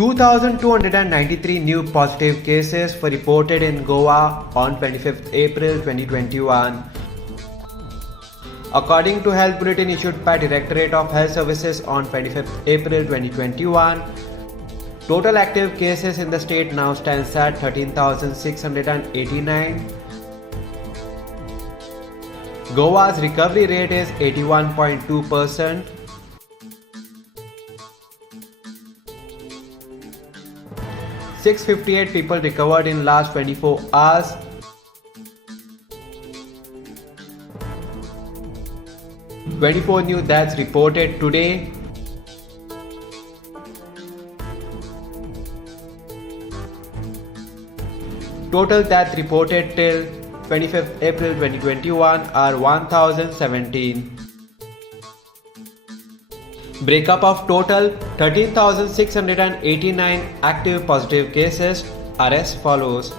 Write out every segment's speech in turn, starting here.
2,293 new positive cases were reported in Goa on 25th April 2021. According to Health Bulletin issued by Directorate of Health Services on 25th April 2021, total active cases in the state now stands at 13,689. Goa's recovery rate is 81.2%. 658 people recovered in last 24 hours. Twenty-four new deaths reported today. Total deaths reported till 25th April 2021 are 1,017. Breakup of total 13,689 active positive cases are as follows.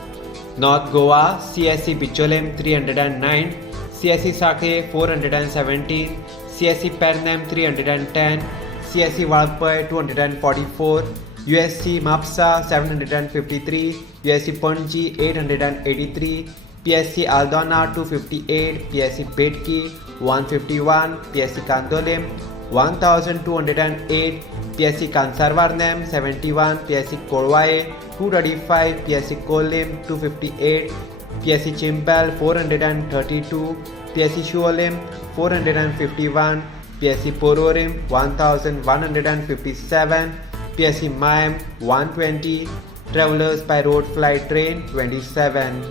North Goa, CSC Bicholim 309, CSC Sake 417, CSC Pernem 310, CSC Valpai 244, USC Mapsa 753, USC Panji 883, PSC Aldona 258, PSC Betki 151, PSC Kandolim 1208, PSC Kansarvarnem 71, PSC Korwae 235, PSC Kolim 258, PSC Chimpel 432, PSC Shuolim 451, PSC Pororim 1157, PSC Mayam 120, Travelers by road flight train 27.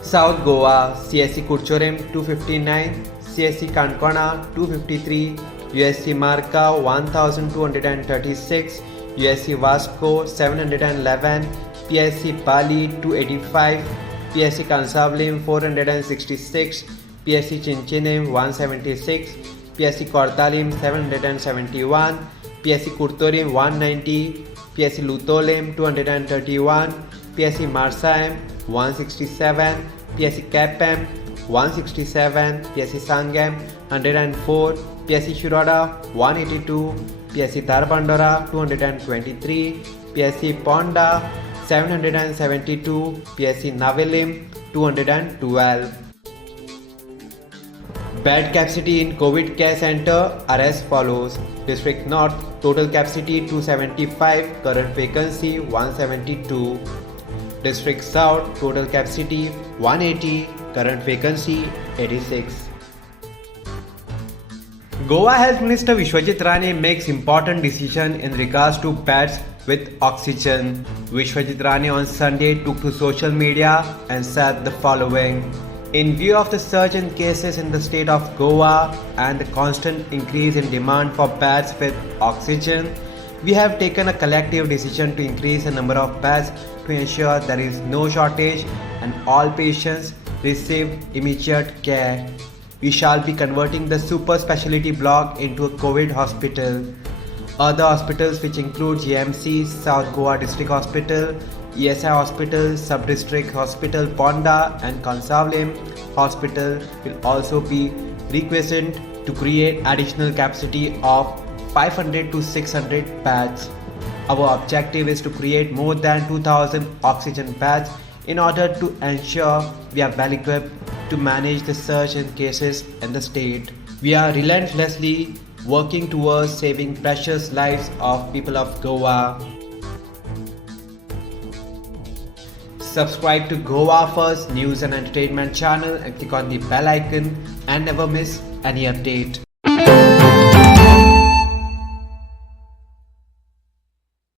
South Goa, CSC Kurchorim 259, CSC Kankona 253, USC Marka 1236, USC Vasco 711, PSC Bali 285, PSC Kansavlim 466, PSC Chinchinim 176, PSC Kortalim 771, PSC Kurtorim 190, PSC Lutolim 231, PSC Marsaim 167, PSC Kapem 167, PSC Sangam 104, PSC Shiroda 182, PSC Tarbandora 223, PSC Ponda 772, PSC Navelim 212. Bed capacity in COVID care center are as follows. District North, total capacity 275, current vacancy 172. District South, total capacity 180, current vacancy 86. Goa Health Minister Vishwajit Rane makes important decision in regards to beds with oxygen. Vishwajit Rane on Sunday took to social media and said the following. In view of the surge in cases in the state of Goa and the constant increase in demand for beds with oxygen, we have taken a collective decision to increase the number of beds to ensure there is no shortage and all patients receive immediate care. We shall be converting the super specialty block into a COVID hospital. Other hospitals which include GMC, South Goa District Hospital, ESI Hospital, Sub-District Hospital Ponda and Kansavlim Hospital will also be requisitioned to create additional capacity of 500 to 600 beds. Our objective is to create more than 2,000 oxygen beds in order to ensure we are well equipped to manage the surge in cases in the state. We are relentlessly working towards saving precious lives of people of Goa. Subscribe to Goa First News and Entertainment channel and click on the bell icon and never miss any update.